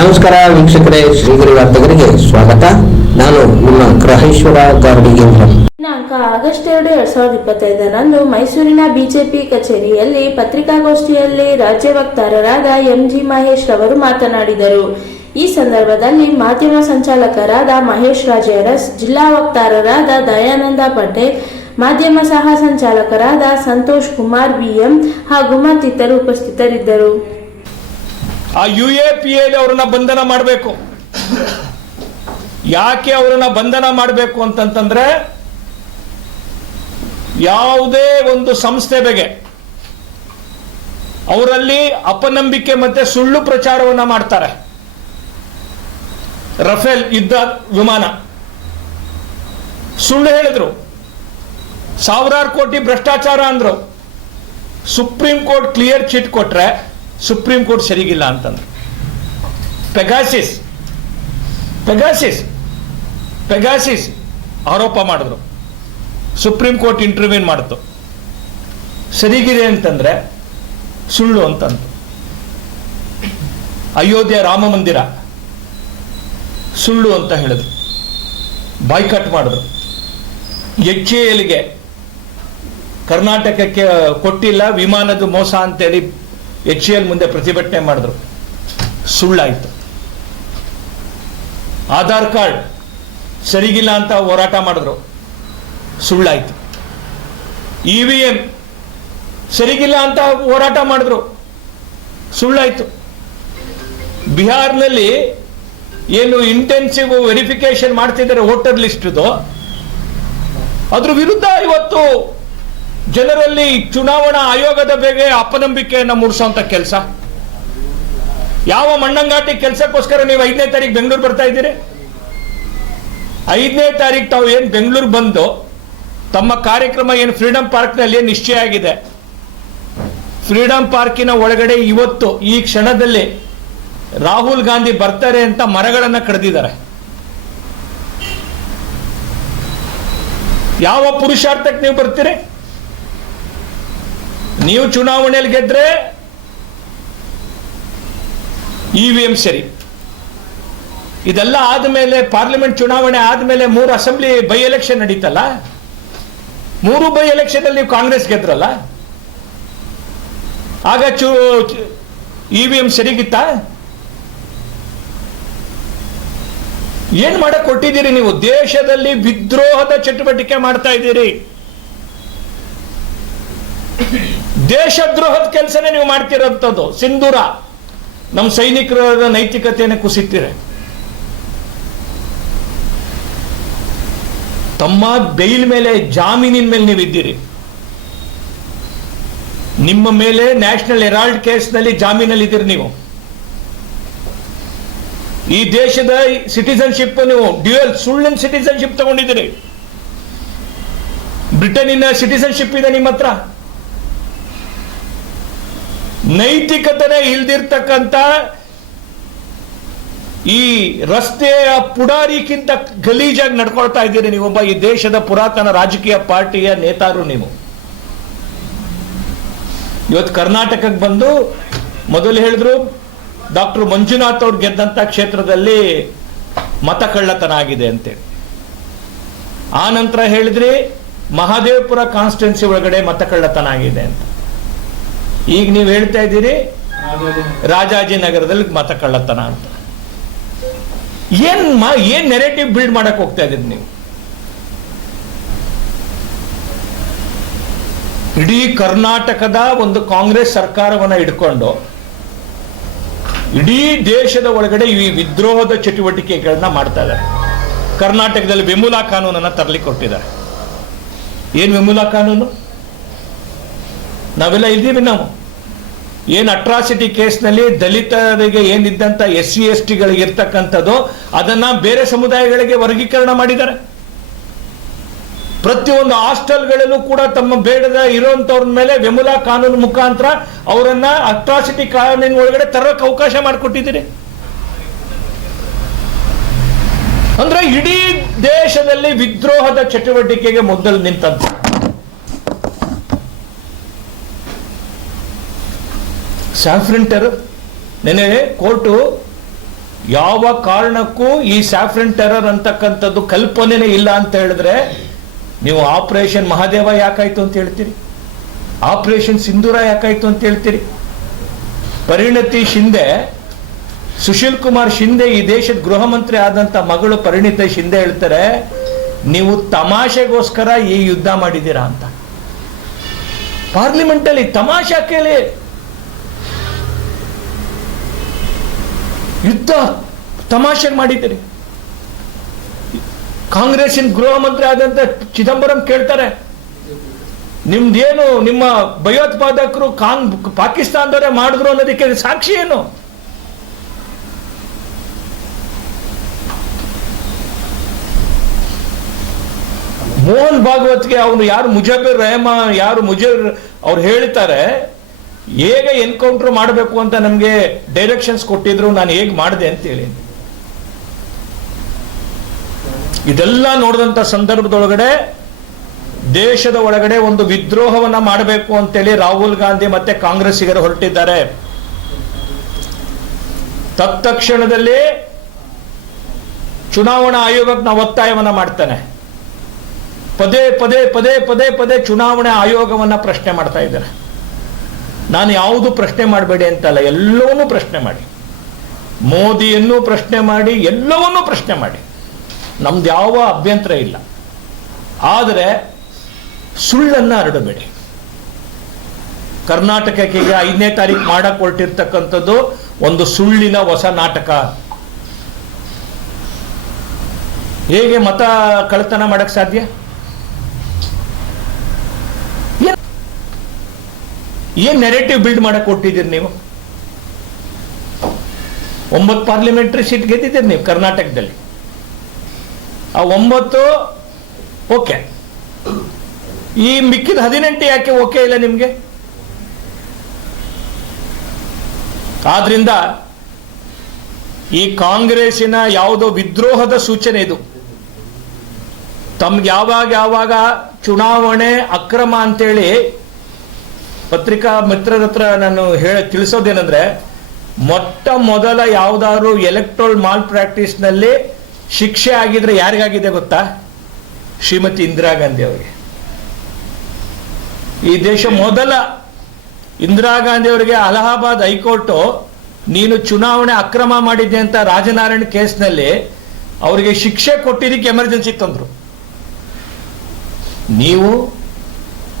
ನಮಸ್ಕಾರ ವೀಕ್ಷಕರೇ, ಶ್ರೀಗಿರಿ ವಾರ್ತೆಗರಿಗೆ ಸ್ವಾಗತ. ನಾನು ನಿಮ್ಮ ಗ್ರಹೇಶ್ವರ ಗಾರ್ಡಿಗೇಂದ್ರ ದಿನಾಂಕ ಆಗಸ್ಟ್ ಎರಡು, ಎರಡ್ ಸಾವಿರದ ಇಪ್ಪತ್ತೈದರಂದು ಮೈಸೂರಿನ ಬಿಜೆಪಿ ಕಚೇರಿಯಲ್ಲಿ ಪತ್ರಿಕಾಗೋಷ್ಠಿಯಲ್ಲಿ ರಾಜ್ಯ ವಕ್ತಾರರಾದ ಎಂಜಿ ಮಹೇಶ್ ಅವರು ಮಾತನಾಡಿದರು. ಈ ಸಂದರ್ಭದಲ್ಲಿ ಮಾಧ್ಯಮ ಸಂಚಾಲಕರಾದ ಮಹೇಶ್ ರಾಜೇರಸ್, ಜಿಲ್ಲಾ ವಕ್ತಾರರಾದ ದಯಾನಂದ ಪಟೇಲ್, ಮಾಧ್ಯಮ ಸಹ ಸಂಚಾಲಕರಾದ ಸಂತೋಷ್ ಕುಮಾರ್ ಬಿಎಂ ಹಾಗೂ ಮತ್ತಿತರರು ಉಪಸ್ಥಿತರಿದ್ದರು. ಆ ಯು ಎ ಪಿ ಎಲ್ಲಿ ಅವ್ರನ್ನ ಬಂಧನ ಮಾಡಬೇಕು. ಯಾಕೆ ಅವರನ್ನ ಬಂಧನ ಮಾಡಬೇಕು ಅಂತಂತಂದ್ರೆ, ಯಾವುದೇ ಒಂದು ಸಂಸ್ಥೆ ಬಗ್ಗೆ, ಅವರಲ್ಲಿ ಅಪನಂಬಿಕೆ ಮತ್ತೆ ಸುಳ್ಳು ಪ್ರಚಾರವನ್ನ ಮಾಡ್ತಾರೆ. ರಫೇಲ್ ಯುದ್ಧ ವಿಮಾನ. ಸುಳ್ಳು ಹೇಳಿದ್ರು. ಸಾವಿರಾರು ಕೋಟಿ ಭ್ರಷ್ಟಾಚಾರ ಅಂದ್ರು. ಸುಪ್ರೀಂ ಕೋರ್ಟ್ ಕ್ಲಿಯರ್ ಚಿಟ್ ಕೊಟ್ರೆ ಸುಪ್ರೀಂ ಕೋರ್ಟ್ ಸರಿಗಿಲ್ಲ ಅಂತಂದ್ರು. ಪೆಗಾಸಿಸ್ ಪೆಗಾಸಿಸ್ ಪೆಗಾಸಿಸ್ ಆರೋಪ ಮಾಡಿದ್ರು. ಸುಪ್ರೀಂ ಕೋರ್ಟ್ ಇಂಟರ್ವ್ಯೂನ್ ಮಾಡಿತು. ಸರಿಗಿದೆ ಅಂತಂದ್ರೆ ಸುಳ್ಳು ಅಂತಂದು ಅಯೋಧ್ಯೆ ರಾಮ ಮಂದಿರ ಸುಳ್ಳು ಅಂತ ಹೇಳಿದ್ರು. ಬಾಯ್ಕಟ್ ಮಾಡಿದ್ರು. ಎಚ್ ಎಲ್ಗೆ ಕರ್ನಾಟಕಕ್ಕೆ ಕೊಟ್ಟಿಲ್ಲ ವಿಮಾನದ ಮೋಸ ಅಂತೇಳಿ ಎಚ್ ಎಲ್ ಮುಂದೆ ಪ್ರತಿಭಟನೆ ಮಾಡಿದ್ರು. ಸುಳ್ಳಾಯಿತು. ಆಧಾರ್ ಕಾರ್ಡ್ ಸರಿಗಿಲ್ಲ ಅಂತ ಹೋರಾಟ ಮಾಡಿದ್ರು. ಸುಳ್ಳಾಯಿತು. ಇ ವಿ ಎಂ ಸರಿಗಿಲ್ಲ ಅಂತ ಹೋರಾಟ ಮಾಡಿದ್ರು. ಸುಳ್ಳಾಯಿತು. ಬಿಹಾರ್ನಲ್ಲಿ ಏನು ಇಂಟೆನ್ಸಿವ್ ವೆರಿಫಿಕೇಶನ್ ಮಾಡ್ತಿದ್ದಾರೆ ವೋಟರ್ ಲಿಸ್ಟ್ದು. ಅದ್ರ ವಿರುದ್ಧ ಇವತ್ತು ಜನರಲ್ಲಿ ಚುನಾವಣಾ ಆಯೋಗದ ಬಗ್ಗೆ ಅಪನಂಬಿಕೆಯನ್ನು ಮೂಡಿಸುವಂತ ಕೆಲಸ. ಯಾವ ಮಣ್ಣಂಗಾಟಿ ಕೆಲಸಕ್ಕೋಸ್ಕರ ನೀವು ಐದನೇ ತಾರೀಕು ಬೆಂಗಳೂರು ಬರ್ತಾ ಇದ್ದೀರಿ? ಐದನೇ ತಾರೀಕು ತಾವು ಏನು ಬೆಂಗಳೂರು ಬಂದು ತಮ್ಮ ಕಾರ್ಯಕ್ರಮ ಏನು ಫ್ರೀಡಂ ಪಾರ್ಕ್ನಲ್ಲಿ ನಿಶ್ಚಯ ಆಗಿದೆ? ಫ್ರೀಡಂ ಪಾರ್ಕಿನ ಒಳಗಡೆ ಇವತ್ತು ಈ ಕ್ಷಣದಲ್ಲಿ ರಾಹುಲ್ ಗಾಂಧಿ ಬರ್ತಾರೆ ಅಂತ ಮರಗಳನ್ನ ಕಡ್ದಿದ್ದಾರೆ. ಯಾವ ಪುರುಷಾರ್ಥಕ್ಕೆ ನೀವು ಬರ್ತೀರಿ? ನೀವು ಚುನಾವಣೆಯಲ್ಲಿ ಗೆದ್ರೆ ಇ ವಿ ಎಂ ಸರಿ. ಇದೆಲ್ಲ ಆದಮೇಲೆ ಪಾರ್ಲಿಮೆಂಟ್ ಚುನಾವಣೆ ಆದಮೇಲೆ ಮೂರು ಅಸೆಂಬ್ಲಿ ಬೈ ಎಲೆಕ್ಷನ್ ನಡೀತಲ್ಲ? ಮೂರು ಬೈ ಎಲೆಕ್ಷನ್ ಅಲ್ಲಿ ನೀವು ಕಾಂಗ್ರೆಸ್ ಗೆದ್ರಲ್ಲ? ಆಗ ಚು ಇ ವಿ ಎಂ ಸರಿಗಿತ್ತ? ಏನ್ ಮಾಡಕ್ ಕೊಟ್ಟಿದ್ದೀರಿ ನೀವು? ದೇಶದಲ್ಲಿ ವಿದ್ರೋಹದ ಚಟುವಟಿಕೆ ಮಾಡ್ತಾ ಇದ್ದೀರಿ. ದೇಶದ್ರೋಹದ ಕೆಲಸನೇ ನೀವು ಮಾಡ್ತಿರೋಂಥದ್ದು, ಸಿಂಧೂರ. ನಮ್ಮ ಸೈನಿಕರ ನೈತಿಕತೆಯನ್ನು ಕುಸಿತೀರಿ. ತಮ್ಮ ಬೈಲ್ ಮೇಲೆ, ಜಾಮೀನಿನ ಮೇಲೆ ನೀವಿದ್ದೀರಿ. ನಿಮ್ಮ ಮೇಲೆ ನ್ಯಾಷನಲ್ ಹೆರಾಲ್ಡ್ ಕೇಸ್ನಲ್ಲಿ ಜಾಮೀನಲ್ಲಿ ಇದ್ದೀರಿ ನೀವು. ಈ ದೇಶದ ಸಿಟಿಸನ್ಶಿಪ್ ನೀವು ಡ್ಯೂಯಲ್ ಸುಳ್ಳಿನ ಸಿಟಿಸನ್ಶಿಪ್ ತಗೊಂಡಿದ್ದೀರಿ. ಬ್ರಿಟನ್ನಿನ ಸಿಟಿಸನ್ಶಿಪ್ ಇದೆ ನಿಮ್ಮ ಹತ್ರ. ನೈತಿಕತೆನೇ ಇಲ್ದಿರ್ತಕ್ಕಂಥ ಈ ರಸ್ತೆಯ ಪುಡಾರಿಕ್ಕಿಂತ ಗಲೀಜಾಗಿ ನಡ್ಕೊಳ್ತಾ ಇದ್ದೀರಿ ನೀವೊಬ್ಬ ಈ ದೇಶದ ಪುರಾತನ ರಾಜಕೀಯ ಪಾರ್ಟಿಯ ನೇತಾರು ನೀವು. ಇವತ್ತು ಕರ್ನಾಟಕಕ್ಕೆ ಬಂದು ಮೊದಲು ಹೇಳಿದ್ರು, ಡಾಕ್ಟರ್ ಮಂಜುನಾಥ್ ಅವ್ರು ಗೆದ್ದಂತ ಕ್ಷೇತ್ರದಲ್ಲಿ ಮತ ಕಳ್ಳತನ ಆಗಿದೆ ಅಂತೇಳಿ. ಆ ನಂತರ ಹೇಳಿದ್ರಿ, ಮಹಾದೇವಪುರ ಕಾನ್ಸ್ಟಿಟ್ಯೂನ್ಸಿ ಒಳಗಡೆ ಮತ ಕಳ್ಳತನ ಆಗಿದೆ ಅಂತ. ಈಗ ನೀವು ಹೇಳ್ತಾ ಇದ್ದೀರಿ ರಾಜಾಜಿನಗರದಲ್ಲಿ ಮತ ಕಳ್ಳತನ ಅಂತ. ಏನ್ ಮಾ ಏನ್ ನೆರೆಟಿವ್ ಬಿಲ್ಡ್ ಮಾಡಕ್ ಹೋಗ್ತಾ ಇದ್ದೀರಿ ನೀವು? ಇಡೀ ಕರ್ನಾಟಕದ ಒಂದು ಕಾಂಗ್ರೆಸ್ ಸರ್ಕಾರವನ್ನ ಇಟ್ಕೊಂಡು ಇಡೀ ದೇಶದ ಒಳಗಡೆ ಈ ವಿದ್ರೋಹದ ಚಟುವಟಿಕೆಗಳನ್ನ ಮಾಡ್ತಾ ಇದ್ದಾರೆ. ಕರ್ನಾಟಕದಲ್ಲಿ ವಿಮುಲಾ ಕಾನೂನನ್ನ ತರಲಿ ಕೊಟ್ಟಿದ್ದಾರೆ. ಏನ್ ವಿಮುಲಾ ಕಾನೂನು? ನಾವೆಲ್ಲ ಇದ್ದೀವಿ ನಾವು. ಏನ್ ಅಟ್ರಾಸಿಟಿ ಕೇಸ್ನಲ್ಲಿ ದಲಿತರಿಗೆ ಏನಿದ್ದಂತ ಎಸ್ ಸಿ ಎಸ್ ಟಿಗಳಿಗೆ ಇರ್ತಕ್ಕಂಥದ್ದು, ಅದನ್ನ ಬೇರೆ ಸಮುದಾಯಗಳಿಗೆ ವರ್ಗೀಕರಣ ಮಾಡಿದ್ದಾರೆ. ಪ್ರತಿಯೊಂದು ಹಾಸ್ಟೆಲ್ಗಳಲ್ಲೂ ಕೂಡ ತಮ್ಮ ಬೇಡದ ಇರುವಂತವ್ರ ಮೇಲೆ ವೆಮುಲಾ ಕಾನೂನು ಮುಖಾಂತರ ಅವರನ್ನ ಅಟ್ರಾಸಿಟಿ ಕಾನೂನಿನ ಒಳಗಡೆ ತರೋಕೆ ಅವಕಾಶ ಮಾಡಿಕೊಟ್ಟಿದ್ದೀರಿ. ಅಂದ್ರೆ ಇಡೀ ದೇಶದಲ್ಲಿ ವಿದ್ರೋಹದ ಚಟುವಟಿಕೆಗೆ ಮೊದಲು ನಿಂತದ್ದು. ಸ್ಯಾಫ್ರಿಂಟರ್ ನೆನೆ ಕೋರ್ಟು ಯಾವ ಕಾರಣಕ್ಕೂ ಈ ಸ್ಯಾಫ್ರನ್ ಟೆರರ್ ಅಂತಕ್ಕಂಥದ್ದು ಕಲ್ಪನೆನೇ ಇಲ್ಲ ಅಂತ ಹೇಳಿದ್ರೆ ನೀವು ಆಪರೇಷನ್ ಮಹಾದೇವ ಯಾಕಾಯ್ತು ಅಂತ ಹೇಳ್ತೀರಿ? ಆಪರೇಷನ್ ಸಿಂಧೂರ ಯಾಕಾಯ್ತು ಅಂತ ಹೇಳ್ತೀರಿ? ಪರಿಣತಿ ಶಿಂದೆ ಸುಶೀಲ್ ಕುಮಾರ್ ಶಿಂದೆ ಈ ದೇಶದ ಗೃಹ ಮಂತ್ರಿ ಆದಂತ ಮಗಳು ಪರಿಣಿತ ಶಿಂದೆ ಹೇಳ್ತಾರೆ, ನೀವು ತಮಾಷೆಗೋಸ್ಕರ ಈ ಯುದ್ಧ ಮಾಡಿದ್ದೀರಾ ಅಂತ. ಪಾರ್ಲಿಮೆಂಟ್ ಅಲ್ಲಿ ತಮಾಷೆ ಕೇಳಿ ಯುದ್ಧ ತಮಾಷೆ ಮಾಡಿದ್ದೀರಿ. ಕಾಂಗ್ರೆಸ್ಸಿನ ಗೃಹ ಮಂತ್ರಿ ಆದಂತ ಚಿದಂಬರಂ ಕೇಳ್ತಾರೆ, ನಿಮ್ದೇನು ನಿಮ್ಮ ಭಯೋತ್ಪಾದಕರು ಕಾಂಗ್ ಪಾಕಿಸ್ತಾನದವರೇ ಮಾಡಿದ್ರು ಅನ್ನೋದಕ್ಕೆ ಸಾಕ್ಷಿ ಏನು? ಮೋಹನ್ ಭಾಗವತ್ಗೆ ಅವನು ಯಾರು ಮುಜಾಬಿರ್ ರೆಹಮಾನ್, ಯಾರು ಮುಜೀರ್ ಅವ್ರು ಹೇಳ್ತಾರೆ ಹೇಗೆ ಎನ್ಕೌಂಟರ್ ಮಾಡಬೇಕು ಅಂತ ನಮಗೆ ಡೈರೆಕ್ಷನ್ಸ್ ಕೊಟ್ಟಿದ್ರು ನಾನು ಹೇಗೆ ಮಾಡಿದೆ ಅಂತ ಹೇಳಿ. ಇದೆಲ್ಲ ನೋಡಿದಂತ ಸಂದರ್ಭದೊಳಗಡೆ ದೇಶದ ಒಳಗಡೆ ಒಂದು ವಿದ್ರೋಹವನ್ನ ಮಾಡಬೇಕು ಅಂತೇಳಿ ರಾಹುಲ್ ಗಾಂಧಿ ಮತ್ತೆ ಕಾಂಗ್ರೆಸ್ಸಿಗರು ಹೊರಟಿದ್ದಾರೆ. ತತ್ಕ್ಷಣದಲ್ಲಿ ಚುನಾವಣಾ ಆಯೋಗಕ್ಕೆ ನಾವು ಒತ್ತಾಯವನ್ನ ಮಾಡ್ತಾನೆ. ಪದೇ ಪದೇ ಪದೇ ಪದೇ ಪದೇ ಚುನಾವಣಾ ಆಯೋಗವನ್ನ ಪ್ರಶ್ನೆ ಮಾಡ್ತಾ ಇದ್ದಾರೆ. ನಾನು ಯಾವುದು ಪ್ರಶ್ನೆ ಮಾಡಬೇಡಿ ಅಂತಲ್ಲ, ಎಲ್ಲವನ್ನೂ ಪ್ರಶ್ನೆ ಮಾಡಿ. ಮೋದಿಯನ್ನು ಪ್ರಶ್ನೆ ಮಾಡಿ, ಎಲ್ಲವನ್ನೂ ಪ್ರಶ್ನೆ ಮಾಡಿ. ನಮ್ದು ಯಾವ ಅಭ್ಯಂತರ ಇಲ್ಲ. ಆದರೆ ಸುಳ್ಳನ್ನು ಹರಡಬೇಡಿ. ಕರ್ನಾಟಕಕ್ಕೆ ಈಗ ಐದನೇ ತಾರೀಕು ಮಾಡಕ್ ಹೊರಟಿರ್ತಕ್ಕಂಥದ್ದು ಒಂದು ಸುಳ್ಳಿನ ಹೊಸ ನಾಟಕ. ಹೇಗೆ ಮತ ಕಳ್ತನ ಮಾಡಕ್ ಸಾಧ್ಯ? ಏನ್ ನೆರೇಟಿವ್ ಬಿಲ್ಡ್ ಮಾಡಕ್ ಕೊಟ್ಟಿದ್ದೀರಿ ನೀವು? ಒಂಬತ್ತು ಪಾರ್ಲಿಮೆಂಟ್ರಿ ಸೀಟ್ ಗೆದ್ದಿದ್ದೀರಿ ನೀವು ಕರ್ನಾಟಕದಲ್ಲಿ. ಆ ಒಂಬತ್ತು ಓಕೆ ಈ ಮಿಕ್ಕಿದ ಹದಿನೆಂಟು ಯಾಕೆ ಓಕೆ ಇಲ್ಲ ನಿಮ್ಗೆ? ಆದ್ರಿಂದ ಈ ಕಾಂಗ್ರೆಸ್ಸಿನ ಯಾವುದೋ ವಿದ್ರೋಹದ ಸೂಚನೆ ಇದು. ತಮ್ಗೆ ಯಾವಾಗ ಯಾವಾಗ ಚುನಾವಣೆ ಅಕ್ರಮ ಅಂತೇಳಿ ಪತ್ರಿಕಾ ಮಿತ್ರರ ಹತ್ರ ನಾನು ಹೇಳ ತಿಳಿಸೋದೇನೆಂದ್ರೆ, ಮೊಟ್ಟ ಮೊದಲ ಯಾವ್ದಾದ್ರು ಎಲೆಕ್ಟ್ರೋಲ್ ಮಾಲ್ ಪ್ರಾಕ್ಟೀಸ್ನಲ್ಲಿ ಶಿಕ್ಷೆ ಆಗಿದ್ರೆ ಯಾರಿಗಾಗಿದೆ ಗೊತ್ತಾ? ಶ್ರೀಮತಿ ಇಂದಿರಾ ಗಾಂಧಿ ಅವರಿಗೆ. ಈ ದೇಶ ಮೊದಲ ಇಂದಿರಾ ಗಾಂಧಿ ಅವರಿಗೆ ಅಲಹಾಬಾದ್ ಹೈಕೋರ್ಟು, ನೀನು ಚುನಾವಣೆ ಅಕ್ರಮ ಮಾಡಿದ್ದೆ ಅಂತ ರಾಜನಾರಾಯಣ್ ಕೇಸ್ನಲ್ಲಿ ಅವರಿಗೆ ಶಿಕ್ಷೆ ಕೊಟ್ಟಿದ್ದಕ್ಕೆ ಎಮರ್ಜೆನ್ಸಿ ತಂದ್ರು. ನೀವು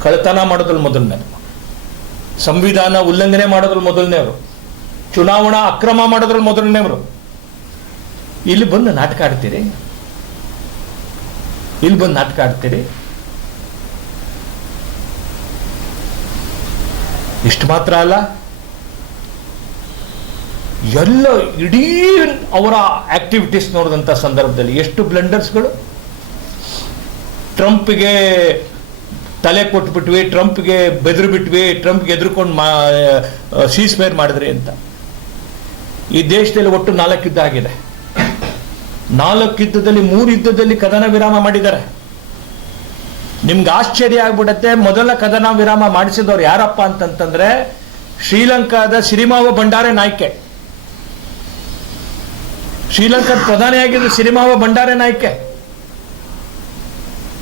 ಕಳ್ತನ ಮಾಡೋದ್ರಲ್ಲಿ ಮೊದಲನೇ ಸಂವಿಧಾನ ಉಲ್ಲಂಘನೆ ಮಾಡೋದ್ರಲ್ಲಿ ಮೊದಲನೇವರು ಚುನಾವಣಾ ಅಕ್ರಮ ಮಾಡೋದ್ರಲ್ಲಿ ಮೊದಲನೇವರು ಇಲ್ಲಿ ಬಂದು ನಾಟಕ ಆಡ್ತೀರಿ? ಇಲ್ಲಿ ಬಂದು ನಾಟಕ ಆಡ್ತೀರಿ? ಇಷ್ಟು ಮಾತ್ರ ಅಲ್ಲ, ಎಲ್ಲ ಇಡೀ ಅವರ ಆಕ್ಟಿವಿಟೀಸ್ ನೋಡಿದಂಥ ಸಂದರ್ಭದಲ್ಲಿ ಎಷ್ಟು ಬ್ಲೆಂಡರ್ಸ್ಗಳು ಟ್ರಂಪ್ಗೆ ತಲೆ ಕೊಟ್ಬಿಟ್ವಿ, ಟ್ರಂಪ್ಗೆ ಬೆದರು ಬಿಟ್ವಿ, ಟ್ರಂಪ್ಗೆ ಎದುರ್ಕೊಂಡು ಮಾ ಸೀಸ್ ಫೈರ್ ಮಾಡಿದ್ರಿ ಅಂತ. ಈ ದೇಶದಲ್ಲಿ ಒಟ್ಟು ನಾಲ್ಕು ಯುದ್ಧ ಆಗಿದೆ. ನಾಲ್ಕು ಯುದ್ಧದಲ್ಲಿ, ಮೂರು ಯುದ್ಧದಲ್ಲಿ ಕದನ ವಿರಾಮ ಮಾಡಿದ್ದಾರೆ. ನಿಮ್ಗೆ ಆಶ್ಚರ್ಯ ಆಗ್ಬಿಡತ್ತೆ, ಮೊದಲ ಕದನ ವಿರಾಮ ಮಾಡಿಸಿದವ್ರು ಯಾರಪ್ಪ ಅಂತಂತಂದ್ರೆ, ಶ್ರೀಲಂಕಾದ ಸಿರಿಮಾವ ಭಂಡಾರೆ ನಾಯ್ಕೆ. ಶ್ರೀಲಂಕಾದ ಪ್ರಧಾನಿಯಾಗಿದ್ದು ಸಿರಿಮಾವ ಭಂಡಾರೆ ನಾಯ್ಕೆ.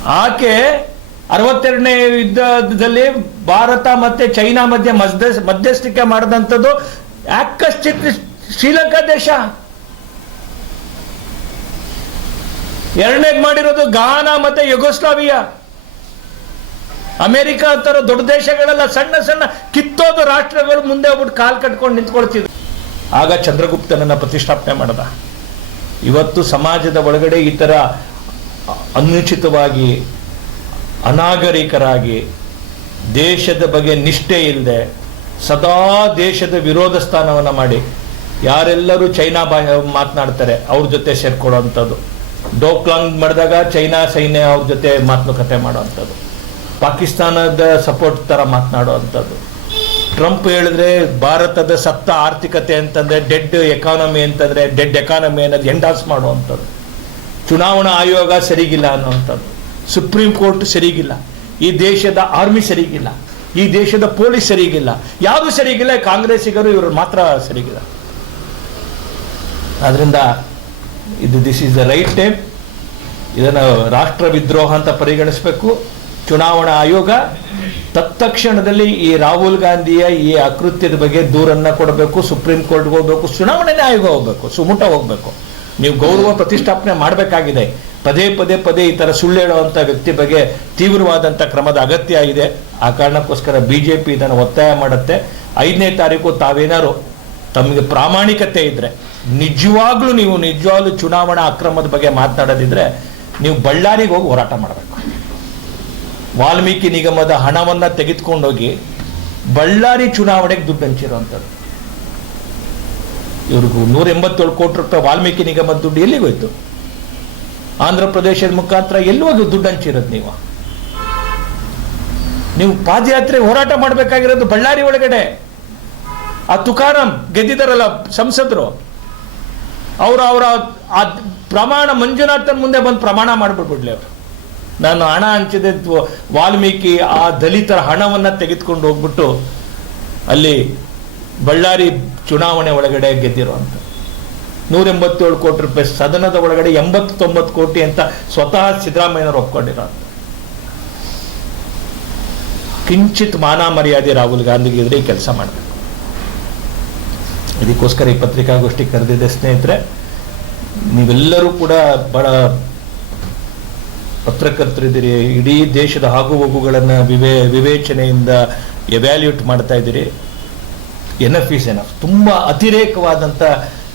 ಆಕೆ ಅರವತ್ತೆರಡನೇ ಯುದ್ಧದಲ್ಲಿ ಭಾರತ ಮತ್ತೆ ಚೈನಾ ಮಧ್ಯೆ ಮಧ್ಯ ಮಧ್ಯಸ್ಥಿಕೆ ಮಾಡಿದಂಥದ್ದು ಯಾಕಶ್ಚಿತ್ ಶ್ರೀಲಂಕಾ ದೇಶ. ಎರಡನೇದು ಮಾಡಿರೋದು ಗಾನಾ ಮತ್ತೆ ಯುಗೋಸ್ಲಾವಿಯಾ. ಅಮೆರಿಕ ಅಂತರ ದೊಡ್ಡ ದೇಶಗಳೆಲ್ಲ ಸಣ್ಣ ಸಣ್ಣ ಕಿತ್ತೋದು ರಾಷ್ಟ್ರಗಳು ಮುಂದೆ ಹೋಗ್ಬಿಟ್ಟು ಕಾಲ್ ಕಟ್ಕೊಂಡು ನಿಂತ್ಕೊಳ್ತಿದ್ರು. ಆಗ ಚಂದ್ರಗುಪ್ತನನ್ನ ಪ್ರತಿಷ್ಠಾಪನೆ ಮಾಡದ. ಇವತ್ತು ಸಮಾಜದ ಒಳಗಡೆ ಈ ಥರ ಅನುಚಿತವಾಗಿ ಅನಾಗರಿಕರಾಗಿ ದೇಶದ ಬಗ್ಗೆ ನಿಷ್ಠೆ ಇಲ್ಲದೆ ಸದಾ ದೇಶದ ವಿರೋಧ ಸ್ಥಾನವನ್ನು ಮಾಡಿ ಯಾರೆಲ್ಲರೂ ಚೈನಾ ಬಾ ಮಾತನಾಡ್ತಾರೆ ಅವ್ರ ಜೊತೆ ಸೇರ್ಕೊಳ್ಳೋವಂಥದ್ದು ಡೋಕ್ಲಾಂಗ್ ಮಾಡಿದಾಗ ಚೈನಾ ಸೈನ್ಯ ಅವ್ರ ಜೊತೆ ಮಾತುಕತೆ ಮಾಡೋವಂಥದ್ದು ಪಾಕಿಸ್ತಾನದ ಸಪೋರ್ಟ್ ಥರ ಮಾತನಾಡುವಂಥದ್ದು ಟ್ರಂಪ್ ಹೇಳಿದ್ರೆ ಭಾರತದ ಸತ್ತ ಆರ್ಥಿಕತೆ ಅಂತಂದರೆ ಡೆಡ್ ಎಕಾನಮಿ ಅಂತಂದರೆ ಡೆಡ್ ಎಕಾನಮಿ ಅನ್ನೋದು ಎಂಡಾಸ್ ಮಾಡುವಂಥದ್ದು. ಚುನಾವಣಾ ಆಯೋಗ ಸರಿಗಿಲ್ಲ ಅನ್ನುವಂಥದ್ದು ಸುಪ್ರೀಂ ಕೋರ್ಟ್ ಸರಿಗಿಲ್ಲ. ಈ ದೇಶದ ಆರ್ಮಿ ಸರಿಗಿಲ್ಲ. ಈ ದೇಶದ ಪೊಲೀಸ್ ಸರಿಗಿಲ್ಲ. ಯಾವುದು ಸರಿಗಿಲ್ಲ, ಕಾಂಗ್ರೆಸ್ಸಿಗರು ಇವರು ಮಾತ್ರ ಸರಿಗಿಲ್ಲ. ಆದ್ದರಿಂದ ಇದು this is the right time ಇದನ್ನು ರಾಷ್ಟ್ರ ವಿದ್ರೋಹ ಅಂತ ಪರಿಗಣಿಸಬೇಕು. ಚುನಾವಣಾ ಆಯೋಗ ತತ್ಕ್ಷಣದಲ್ಲಿ ಈ ರಾಹುಲ್ ಗಾಂಧಿಯ ಈ ಅಕೃತ್ಯದ ಬಗ್ಗೆ ದೂರನ್ನ ಕೊಡಬೇಕು. ಸುಪ್ರೀಂ ಕೋರ್ಟ್ಗೆ ಹೋಗ್ಬೇಕು. ಚುನಾವಣೆ ಆಯೋಗ ಹೋಗ್ಬೇಕು. ಸುಮುಟ ಹೋಗ್ಬೇಕು. ನೀವು ಗೌರವ ಪ್ರತಿಷ್ಠಾಪನೆ ಮಾಡಬೇಕಾಗಿದೆ. ಪದೇ ಪದೇ ಪದೇ ಈ ಥರ ಸುಳ್ಳು ಹೇಳುವಂಥ ವ್ಯಕ್ತಿ ಬಗ್ಗೆ ತೀವ್ರವಾದಂಥ ಕ್ರಮದ ಅಗತ್ಯ ಇದೆ. ಆ ಕಾರಣಕ್ಕೋಸ್ಕರ ಬಿ ಜೆ ಪಿ ಇದನ್ನು ಒತ್ತಾಯ ಮಾಡುತ್ತೆ. ಐದನೇ ತಾರೀಕು ತಾವೇನಾರು ತಮಗೆ ಪ್ರಾಮಾಣಿಕತೆ ಇದ್ರೆ, ನಿಜವಾಗ್ಲೂ ನೀವು ನಿಜವಾಗ್ಲೂ ಚುನಾವಣಾ ಅಕ್ರಮದ ಬಗ್ಗೆ ಮಾತನಾಡದಿದ್ರೆ ನೀವು ಬಳ್ಳಾರಿಗೆ ಹೋಗಿ ಹೋರಾಟ ಮಾಡಬೇಕು. ವಾಲ್ಮೀಕಿ ನಿಗಮದ ಹಣವನ್ನ ತೆಗೆದುಕೊಂಡೋಗಿ ಬಳ್ಳಾರಿ ಚುನಾವಣೆಗೆ ದುಡ್ಡು ಹಂಚಿರುವಂಥದ್ದು. ಇವ್ರಿಗೂ ನೂರ ಎಂಬತ್ತೇಳು ಕೋಟಿ ರೂಪಾಯಿ ವಾಲ್ಮೀಕಿ ನಿಗಮದ ದುಡ್ಡು ಎಲ್ಲಿಗೆ ಹೋಯ್ತು? ಆಂಧ್ರ ಪ್ರದೇಶದ ಮುಖಾಂತರ ಎಲ್ಲಿ ದುಡ್ಡು ಹಂಚಿರೋದು ನೀವು? ನೀವು ಪಾದಯಾತ್ರೆ ಹೋರಾಟ ಮಾಡಬೇಕಾಗಿರೋದು ಬಳ್ಳಾರಿ ಒಳಗಡೆ. ಆ ತುಕಾರಾಮ್ ಗೆದ್ದಿದಾರಲ್ಲ ಸಂಸದರು. ಅವರು ಅವರ ಆ ಪ್ರಮಾಣ ಮಂಜುನಾಥನ್ ಮುಂದೆ ಬಂದು ಪ್ರಮಾಣ ಮಾಡಿಬಿಡ್ಬಿಡ್ಲಿ ಅವರು. ನಾನು ಹಣ ಹಂಚಿದೆ ವಾಲ್ಮೀಕಿ ಆ ದಲಿತರ ಹಣವನ್ನ ತೆಗೆದುಕೊಂಡು ಹೋಗ್ಬಿಟ್ಟು ಅಲ್ಲಿ ಬಳ್ಳಾರಿ ಚುನಾವಣೆ ಒಳಗಡೆ ಗೆದ್ದಿರುವಂಥ ನೂರ ಎಂಬತ್ತೇಳು ಕೋಟಿ ರೂಪಾಯಿ ಸದನದ ಒಳಗಡೆ ಎಂಬತ್ತು ತೊಂಬತ್ತು ಕೋಟಿ ಅಂತ ಸ್ವತಃ ಸಿದ್ದರಾಮಯ್ಯನವರು ಒಪ್ಕೊಂಡಿರೋ ಕಿಂಚಿತ್ ಮಾನ ಮರ್ಯಾದೆ ರಾಹುಲ್ ಗಾಂಧಿಗೆ ಇದ್ರೆ ಈ ಕೆಲಸ ಮಾಡಬೇಕು. ಇದಕ್ಕೋಸ್ಕರ ಈ ಪತ್ರಿಕಾಗೋಷ್ಠಿ ಕರೆದಿದ್ದೆ ಸ್ನೇಹಿತರೆ. ನೀವೆಲ್ಲರೂ ಕೂಡ ಬಹಳ ಪತ್ರಕರ್ತರಿದ್ದೀರಿ, ಇಡೀ ದೇಶದ ಆಗು ಹೋಗುಗಳನ್ನು ವಿವೇ, ವಿವೇಚನೆಯಿಂದ ಎವ್ಯಾಲ್ಯೂಟ್ ಮಾಡ್ತಾ ಇದ್ದೀರಿ. ಎನಫ್ ಈಸ್ ತುಂಬ ಅತಿರೇಕವಾದಂಥ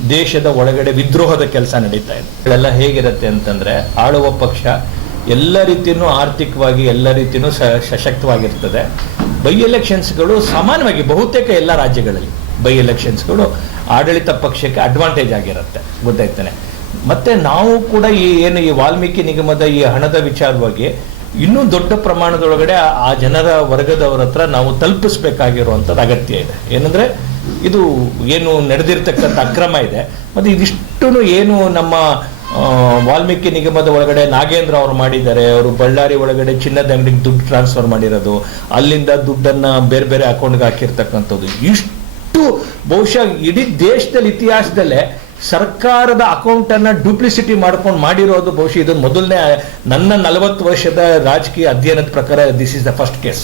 ದೇಶದ ಒಳಗಡೆ ವಿದ್ರೋಹದ ಕೆಲಸ ನಡೀತಾ ಇದೆ. ಇದೆಲ್ಲ ಹೇಗಿರುತ್ತೆ ಅಂತಂದ್ರೆ, ಆಳುವ ಪಕ್ಷ ಎಲ್ಲ ರೀತಿಯೂ ಆರ್ಥಿಕವಾಗಿ, ಎಲ್ಲ ರೀತಿಯೂ ಸಶಕ್ತವಾಗಿರ್ತದೆ. ಬೈ ಎಲೆಕ್ಷನ್ಸ್ಗಳು ಸಾಮಾನ್ಯವಾಗಿ ಬಹುತೇಕ ಎಲ್ಲ ರಾಜ್ಯಗಳಲ್ಲಿ ಬೈ ಎಲೆಕ್ಷನ್ಸ್ಗಳು ಆಡಳಿತ ಪಕ್ಷಕ್ಕೆ ಅಡ್ವಾಂಟೇಜ್ ಆಗಿರುತ್ತೆ. ಗೊತ್ತಾಯ್ತಾನೆ? ಮತ್ತೆ ನಾವು ಕೂಡ ಈ ಏನು ಈ ವಾಲ್ಮೀಕಿ ನಿಗಮದ ಈ ಹಣದ ವಿಚಾರವಾಗಿ ಇನ್ನೂ ದೊಡ್ಡ ಪ್ರಮಾಣದೊಳಗಡೆ ಆ- ಜನರ ವರ್ಗದವರ ಹತ್ರ ನಾವು ತಲುಪಿಸ್ಬೇಕಾಗಿರುವಂಥದ್ದು ಅಗತ್ಯ ಇದೆ. ಏನಂದ್ರೆ ಇದು ಏನು ನಡೆದಿರ್ತಕ್ಕಂಥ ಅಕ್ರಮ ಇದೆ. ಮತ್ತೆ ಇದಿಷ್ಟು ಏನು ನಮ್ಮ ವಾಲ್ಮೀಕಿ ನಿಗಮದ ಒಳಗಡೆ ನಾಗೇಂದ್ರ ಅವರು ಮಾಡಿದ್ದಾರೆ, ಅವರು ಬಳ್ಳಾರಿ ಒಳಗಡೆ ಚಿನ್ನದ ಅಂಗಡಿಗೆ ದುಡ್ಡು ಟ್ರಾನ್ಸ್ಫರ್ ಮಾಡಿರೋದು, ಅಲ್ಲಿಂದ ದುಡ್ಡನ್ನ ಬೇರೆ ಬೇರೆ ಅಕೌಂಟ್ಗೆ ಹಾಕಿರ್ತಕ್ಕಂಥದ್ದು. ಇಷ್ಟು ಬಹುಶಃ ಇಡೀ ದೇಶದಲ್ಲಿ ಇತಿಹಾಸದಲ್ಲೇ ಸರ್ಕಾರದ ಅಕೌಂಟ್ ಅನ್ನ ಡೂಪ್ಲಿಸಿಟಿ ಮಾಡ್ಕೊಂಡು ಮಾಡಿರೋದು ಬಹುಶಃ ಇದು ಮೊದಲನೇ ನನ್ನ ನಲವತ್ತು ವರ್ಷದ ರಾಜಕೀಯ ಅಧ್ಯಯನದ ಪ್ರಕಾರ this is the first case.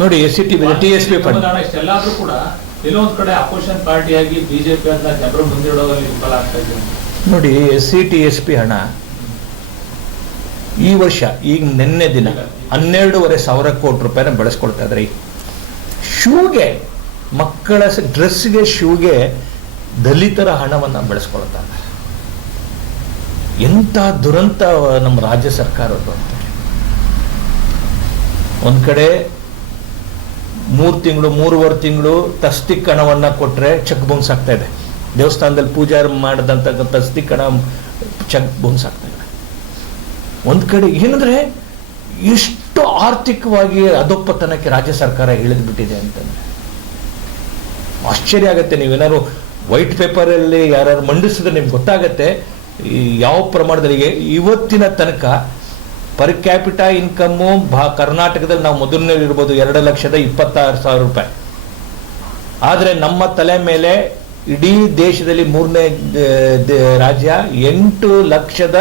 ನೋಡಿ S C T T S P fund ಕೂಡ ಎಲ್ಲೊಂದ್ ಕಡೆ ಅಪೋಸಿಷನ್ ಪಾರ್ಟಿಯಾಗಿ ಬಿಜೆಪಿ ಅಂತ ಜನರು ಮುಂದಿಡೋದ್ರಲ್ಲಿ ವಿಫಲ ಆಗ್ತಾ ಇದೆ ನೋಡಿ S C T S P ಹಣ. ಈ ವರ್ಷ ಈಗ ನಿನ್ನೆ ದಿನ ಹನ್ನೆರಡೂವರೆ ಸಾವಿರ ಕೋಟಿ ರೂಪಾಯಿನ ಬಳಸ್ಕೊಳ್ತಾ ಇದ್ರಿ ಶೂಗೆ ಮಕ್ಕಳ ಡ್ರೆಸ್ಗೆ ಶೂಗೆ ದಲಿತರ ಹಣವನ್ನು ಬಳಸ್ಕೊಳ್ತಾರೆ. ಎಂಥ ದುರಂತ ನಮ್ಮ ರಾಜ್ಯ ಸರ್ಕಾರದ್ದು ಅಂತ ಒಂದು ಕಡೆ ಮೂರು ತಿಂಗಳು, ಮೂರುವರೆ ತಿಂಗಳು ತಸ್ತಿಕ್ ಹಣವನ್ನ ಕೊಟ್ಟರೆ ಚೆಕ್ ಬೌನ್ಸ್ ಆಗ್ತಾ ಇದೆ. ದೇವಸ್ಥಾನದಲ್ಲಿ ಪೂಜಾರಿ ಮಾಡಿದಂಥ ತಸ್ತಿಕ್ ಹಣ ಚೆಕ್ ಬೌನ್ಸ್ ಆಗ್ತಾ ಇದೆ. ಒಂದು ಕಡೆ ಏನಂದ್ರೆ ಇಷ್ಟು ಆರ್ಥಿಕವಾಗಿ ಅಧೋಪತನಕ್ಕೆ ರಾಜ್ಯ ಸರ್ಕಾರ ಇಳಿದ್ಬಿಟ್ಟಿದೆ ಅಂತಂದ್ರೆ. ಆಶ್ಚರ್ಯ ಆಗುತ್ತೆ. ನೀವೇನಾದ್ರು ವೈಟ್ ಪೇಪರಲ್ಲಿ ಯಾರು ಮಂಡಿಸಿದ್ರೆ ನಿಮ್ಗೆ ಗೊತ್ತಾಗತ್ತೆ. ಯಾವ ಪ್ರಮಾಣದಲ್ಲಿ ಇವತ್ತಿನ ತನಕ ಪರ್ ಕ್ಯಾಪಿಟಾ ಇನ್ಕಮ್ಮು ಭಾ ಕರ್ನಾಟಕದಲ್ಲಿ ನಾವು ಮೊದಲನೇ ಇರ್ಬೋದು ಎರಡು ಲಕ್ಷದ ಇಪ್ಪತ್ತಾರು ಸಾವಿರ ರೂಪಾಯಿ. ಆದರೆ ನಮ್ಮ ತಲೆ ಮೇಲೆ ಇಡೀ ದೇಶದಲ್ಲಿ ಮೂರನೇ ರಾಜ್ಯ ಎಂಟು ಲಕ್ಷದ